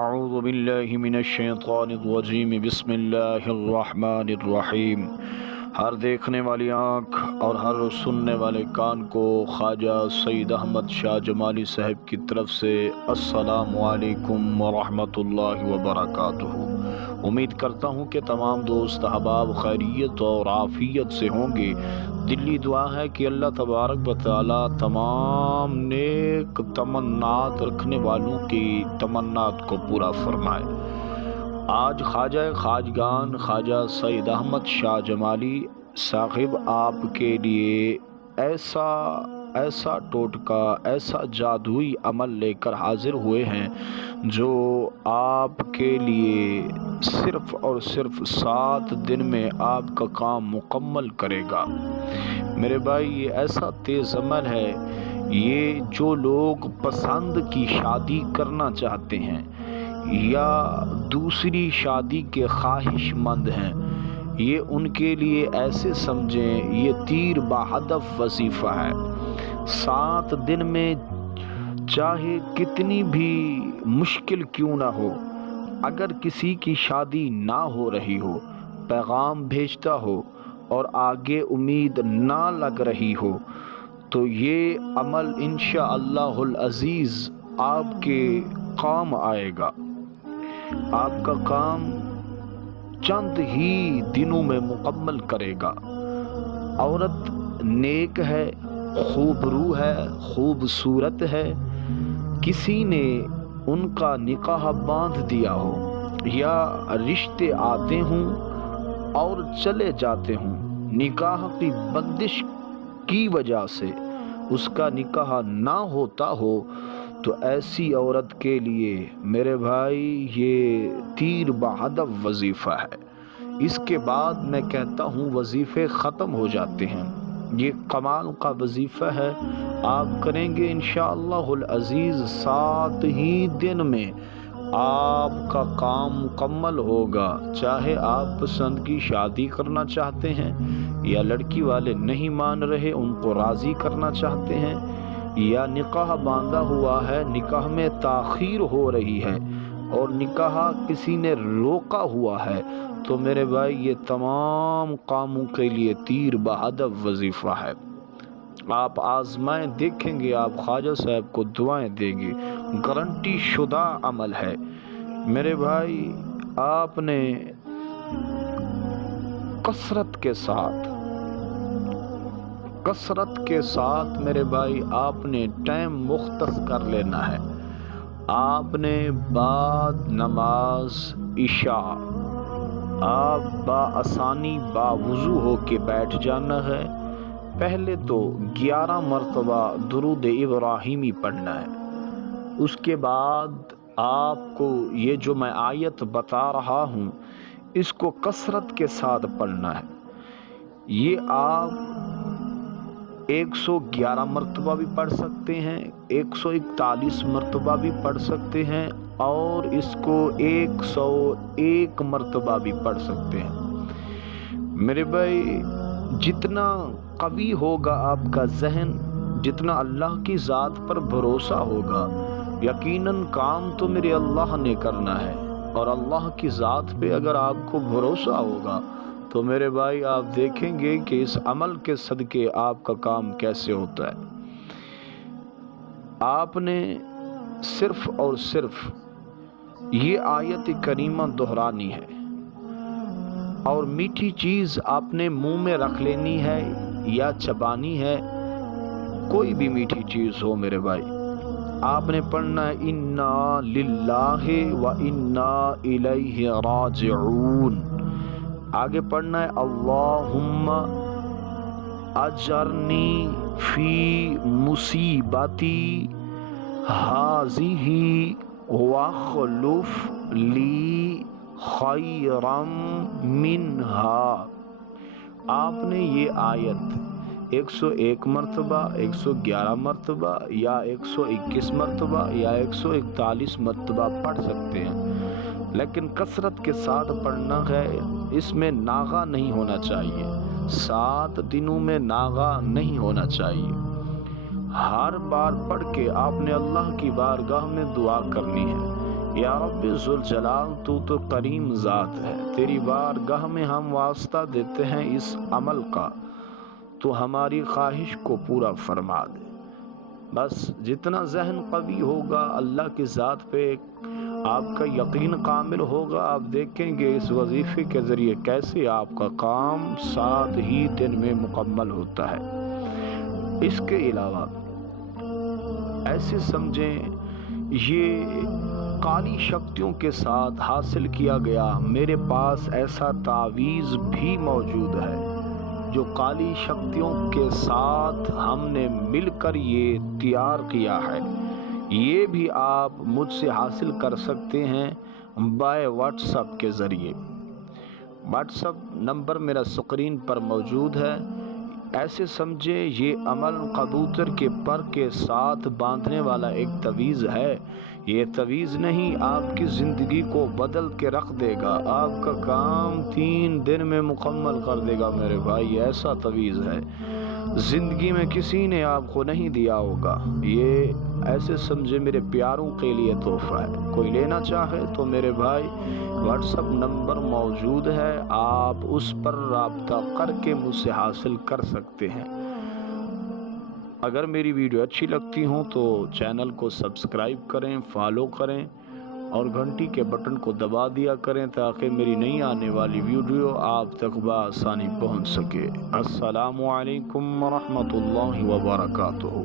اعوذ باللہ من الشیطان الرجیم بسم اللہ الرحمن الرحیم۔ ہر دیکھنے والی آنکھ اور ہر سننے والے کان کو خواجہ سید احمد شاہ جمالی صاحب کی طرف سے السلام علیکم ورحمۃ اللہ وبرکاتہ۔ امید کرتا ہوں کہ تمام دوست احباب خیریت اور عافیت سے ہوں گے۔ دلی دعا ہے کہ اللہ تبارک و تعالی تمام نیک تمنات رکھنے والوں کی تمنات کو پورا فرمائے۔ آج خواجہ خواجگان خواجہ سید احمد شاہ جمالی صاحب آپ کے لیے ایسا ٹوٹکا، ایسا جادوئی عمل لے کر حاضر ہوئے ہیں جو آپ کے لیے صرف اور صرف 7 دن میں آپ کا کام مکمل کرے گا۔ میرے بھائی، یہ ایسا تیز عمل ہے، یہ جو لوگ پسند کی شادی کرنا چاہتے ہیں یا دوسری شادی کے خواہش مند ہیں، یہ ان کے لیے ایسے سمجھیں یہ تیر بہدف وظیفہ ہے۔ 7 دن میں چاہے کتنی بھی مشکل کیوں نہ ہو، اگر کسی کی شادی نہ ہو رہی ہو، پیغام بھیجتا ہو اور آگے امید نہ لگ رہی ہو، تو یہ عمل انشاءاللہ العزیز آپ کے کام آئے گا۔ آپ کا کام چند ہی دنوں میں مکمل کرے گا۔ عورت نیک ہے، خوب روح ہے، خوبصورت ہے، کسی نے ان کا نکاح باندھ دیا ہو یا رشتے آتے ہوں اور چلے جاتے ہوں، نکاح کی بندش کی وجہ سے اس کا نکاح نہ ہوتا ہو، تو ایسی عورت کے لیے میرے بھائی یہ تیر بہدف وظیفہ ہے۔ اس کے بعد میں کہتا ہوں وظیفے ختم ہو جاتے ہیں۔ یہ کمال کا وظیفہ ہے، آپ کریں گے انشاءاللہ العزیز 7 ہی دن میں آپ کا کام مکمل ہوگا۔ چاہے آپ پسند کی شادی کرنا چاہتے ہیں یا لڑکی والے نہیں مان رہے ان کو راضی کرنا چاہتے ہیں، یا نکاح باندھا ہوا ہے، نکاح میں تاخیر ہو رہی ہے اور نکاح کسی نے روکا ہوا ہے، تو میرے بھائی یہ تمام کاموں کے لیے تیر بہدف وظیفہ ہے۔ آپ آزمائیں، دیکھیں گے، آپ خواجہ صاحب کو دعائیں دیں گے، گارنٹی شدہ عمل ہے۔ میرے بھائی، آپ نے کثرت کے ساتھ میرے بھائی آپ نے ٹائم مختص کر لینا ہے۔ آپ نے بعد نماز عشاء آپ بآسانی باوضو ہو کے بیٹھ جانا ہے۔ پہلے تو 11 مرتبہ درود ابراہیمی پڑھنا ہے۔ اس کے بعد آپ کو یہ جو میں آیت بتا رہا ہوں اس کو کثرت کے ساتھ پڑھنا ہے۔ یہ آپ 111 مرتبہ بھی پڑھ سکتے ہیں، 141 مرتبہ بھی پڑھ سکتے ہیں، اور اس کو 101 مرتبہ بھی پڑھ سکتے ہیں۔ میرے بھائی، جتنا قوی ہوگا آپ کا ذہن، جتنا اللہ کی ذات پر بھروسہ ہوگا، یقیناً کام تو میرے اللہ نے کرنا ہے، اور اللہ کی ذات پہ اگر آپ کو بھروسہ ہوگا تو میرے بھائی آپ دیکھیں گے کہ اس عمل کے صدقے آپ کا کام کیسے ہوتا ہے۔ آپ نے صرف اور صرف یہ آیت کریمہ دہرانی ہے، اور میٹھی چیز آپ نے منہ میں رکھ لینی ہے یا چبانی ہے، کوئی بھی میٹھی چیز ہو میرے بھائی، آپ نے پڑھنا ہے انا للہ و انا الیہ راجعون۔ آگے پڑھنا ہے اللہم اجرنی فی مصیبتی ہذہ واخلف لی خیرا منہا۔ آپ نے یہ آیت 101 مرتبہ، 111 مرتبہ یا 121 مرتبہ یا 141 مرتبہ پڑھ سکتے ہیں، لیکن کثرت کے ساتھ پڑھنا ہے۔ اس میں ناغہ نہیں ہونا چاہیے، 7 دنوں میں ناغہ نہیں ہونا چاہیے۔ ہر بار پڑھ کے آپ نے اللہ کی بارگاہ میں دعا کرنی ہے یا رب ذوال جلال تو کریم ذات ہے، تیری بارگاہ میں ہم واسطہ دیتے ہیں اس عمل کا، تو ہماری خواہش کو پورا فرما دے۔ بس جتنا ذہن قوی ہوگا اللہ کی ذات پہ آپ کا یقین کامل ہوگا، آپ دیکھیں گے اس وظیفے کے ذریعے کیسے آپ کا کام 7 ہی دن میں مکمل ہوتا ہے۔ اس کے علاوہ ایسے سمجھیں یہ کالی شکتیوں کے ساتھ حاصل کیا گیا، میرے پاس ایسا تعویذ بھی موجود ہے جو کالی شکتیوں کے ساتھ ہم نے مل کر یہ تیار کیا ہے، یہ بھی آپ مجھ سے حاصل کر سکتے ہیں بائے واٹس ایپ کے ذریعے۔ واٹس ایپ نمبر میرا اسکرین پر موجود ہے۔ ایسے سمجھے یہ عمل کبوتر کے پر کے ساتھ باندھنے والا ایک تعویذ ہے۔ یہ تعویذ نہیں، آپ کی زندگی کو بدل کے رکھ دے گا، آپ کا کام 3 دن میں مکمل کر دے گا میرے بھائی، ایسا تعویذ ہے زندگی میں کسی نے آپ کو نہیں دیا ہوگا۔ یہ ایسے سمجھے میرے پیاروں کے لیے تحفہ ہے، کوئی لینا چاہے تو میرے بھائی واٹس ایپ نمبر موجود ہے، آپ اس پر رابطہ کر کے مجھ سے حاصل کر سکتے ہیں۔ اگر میری ویڈیو اچھی لگتی ہوں تو چینل کو سبسکرائب کریں، فالو کریں اور گھنٹی کے بٹن کو دبا دیا کریں تاکہ میری نئی آنے والی ویڈیو آپ تک بآسانی پہنچ سکے۔ السلام علیکم ورحمۃ اللہ وبرکاتہ۔